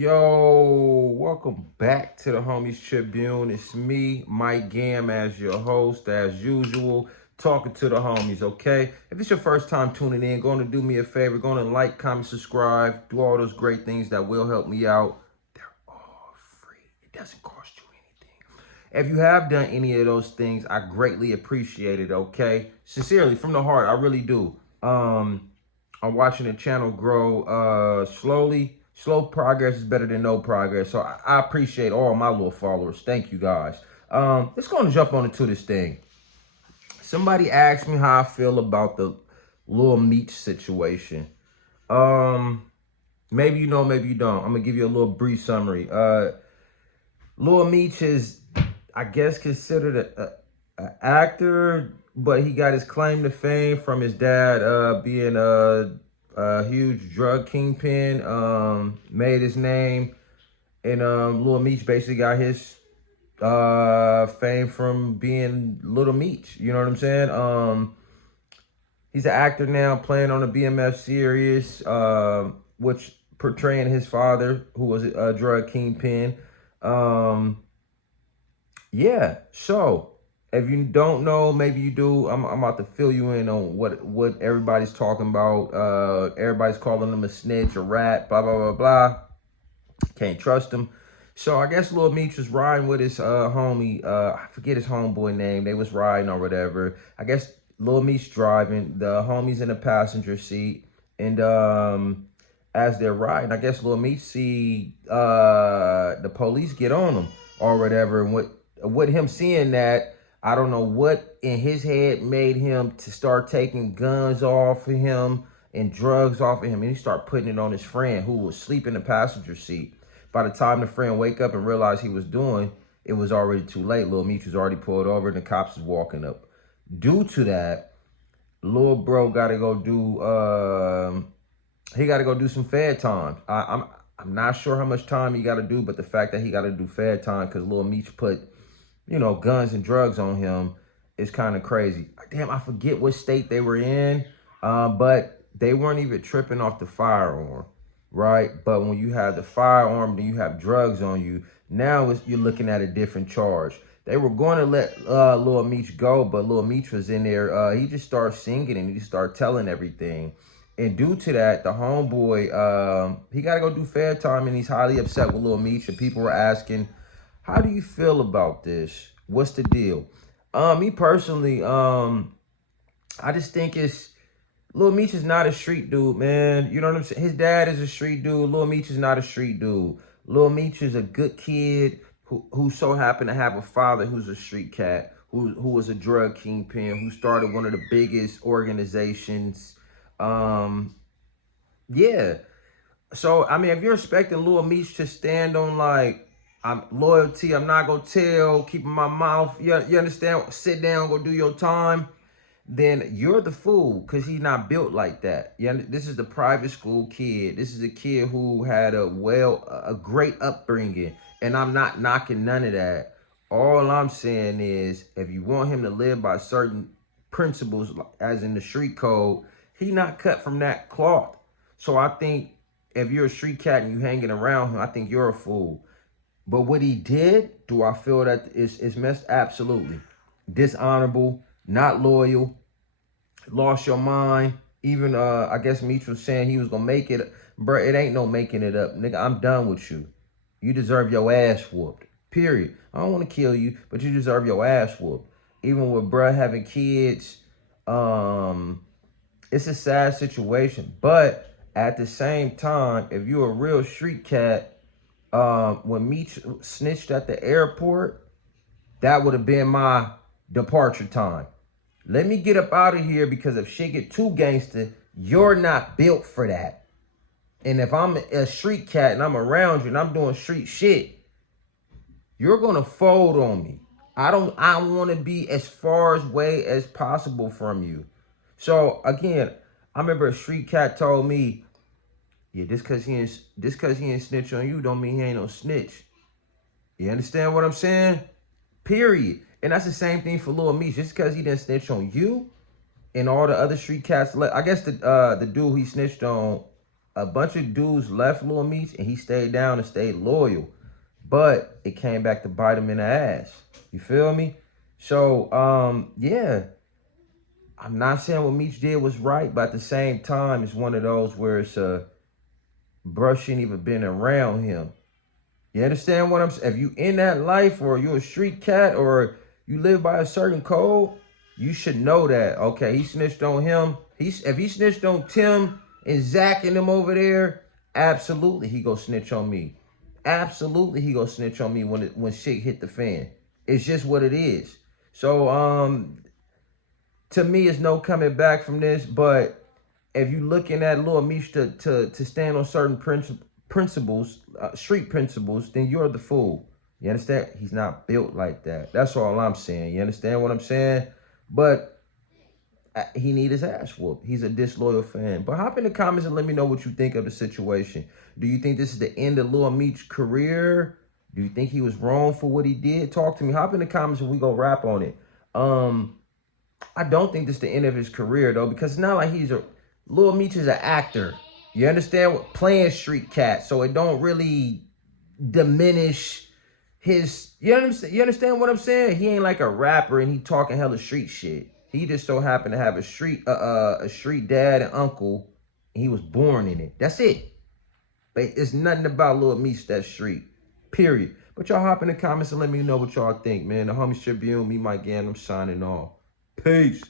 Yo, welcome back to the Homies Tribune. It's me, Mike Gam, as your host, as usual, talking to the homies, okay? If it's your first time tuning in, going to do me a favor, going to like, comment, subscribe, do all those great things that will help me out. They're all free. It doesn't cost you anything. If you have done any of those things, I greatly appreciate it, okay? Sincerely, from the heart, I really do. I'm watching the channel grow slowly. Slow progress is better than no progress. So I appreciate all my little followers. Thank you guys. Let's go and jump on into this thing. Somebody asked me how I feel about the Lil Meech situation. Maybe you know, maybe you don't. I'm gonna give you a little brief summary. Lil Meech is, I guess, considered a actor, but he got his claim to fame from his dad being a huge drug kingpin. Made his name, and Lil Meech basically got his fame from being Little Meech. You know what I'm saying? He's an actor now, playing on a BMF series, which portraying his father, who was a drug kingpin. Yeah, so if you don't know, maybe you do. I'm about to fill you in on what everybody's talking about. Everybody's calling him a snitch, a rat, blah blah blah blah. Can't trust him. So I guess Lil Meech was riding with his homie. I forget his homeboy name. They was riding or whatever. I guess Lil Meech driving. The homie's in the passenger seat, and as they're riding, I guess Lil Meech see the police get on him or whatever, and with him seeing that, I don't know what in his head made him to start taking guns off of him and drugs off of him, and he started putting it on his friend who was asleep in the passenger seat. By the time the friend wake up and realize he was doing, it was already too late. Lil Meech was already pulled over and the cops was walking up. Due to that, Lil Bro got to go do, he got to go do some fed time. I'm not sure how much time he got to do, but the fact that he got to do fed time because Lil Meech put, guns and drugs on him is kind of crazy. Damn, I forget what state they were in, but they weren't even tripping off the firearm, right? But when you have the firearm, then you have drugs on you. Now you're looking at a different charge. They were going to let Lil Meech go, but Lil Meech was in there. He just started singing and he just started telling everything. And due to that, the homeboy, he got to go do fed time, and he's highly upset with Lil Meech. And people were asking, how do you feel about this? What's the deal? Me personally, I just think Lil Meech is not a street dude, man. You know what I'm saying? His dad is a street dude. Lil Meech is not a street dude. Lil Meech is a good kid who so happened to have a father who's a street cat, who was a drug kingpin, who started one of the biggest organizations. Yeah. So, I mean, if you're expecting Lil Meech to stand on, like, I'm loyalty, I'm not gonna tell, keeping my mouth, you understand, sit down, go do your time, then you're the fool, because he's not built like that. This is the private school kid. This is a kid who had a great upbringing, and I'm not knocking none of that. All I'm saying is, if you want him to live by certain principles, as in the street code, he not cut from that cloth. So I think if you're a street cat and you hanging around him, I think you're a fool. But what he did, do I feel that is messed? Absolutely. Dishonorable, not loyal, lost your mind. Even, I guess Meech was saying he was going to make it. Bro, it ain't no making it up. Nigga, I'm done with you. You deserve your ass whooped. Period. I don't want to kill you, but you deserve your ass whooped. Even with bruh having kids, it's a sad situation. But at the same time, if you're a real street cat, when Meech snitched at the airport, that would have been my departure time. Let me get up out of here, because if shit get too gangster, you're not built for that. And if I'm a street cat and I'm around you and I'm doing street shit, you're gonna fold on me. I want to be as far away as possible from you. So again, I remember a street cat told me, yeah, just cause he ain't snitch on you don't mean he ain't no snitch. You understand what I'm saying? Period. And that's the same thing for Lil Meech. Just because he didn't snitch on you and all the other street cats, I guess the dude he snitched on, A bunch of dudes left Lil Meech and he stayed down and stayed loyal. But it came back to bite him in the ass. You feel me? So, yeah. I'm not saying what Meech did was right, but at the same time, it's one of those where it's bruh shouldn't even been around him. You understand what I'm saying? If you in that life or you a street cat or you live by a certain code, you should know that. Okay, he snitched on him. If he snitched on Tim and Zach and them over there, absolutely he go snitch on me. Absolutely he go snitch on me when shit hit the fan. It's just what it is. So to me, it's no coming back from this. But if you looking at Lil Meech to stand on certain principles, street principles, then you're the fool. You understand? He's not built like that. That's all I'm saying. You understand what I'm saying? But he need his ass whooped. He's a disloyal fan. But hop in the comments and let me know what you think of the situation. Do you think this is the end of Lil Meech's career? Do you think he was wrong for what he did? Talk to me. Hop in the comments and we go rap on it. I don't think this is the end of his career though, because it's not like Lil Meech is an actor. You understand? Playing street cat, so it don't really diminish his. You understand what I'm saying? He ain't like a rapper and he talking hella street shit. He just so happened to have a street dad and uncle, and he was born in it. That's it. But it's nothing about Lil Meech that street. Period. But y'all hop in the comments and let me know what y'all think, man. The Homies Tribune, me, Mike Gann, I'm signing off. Peace.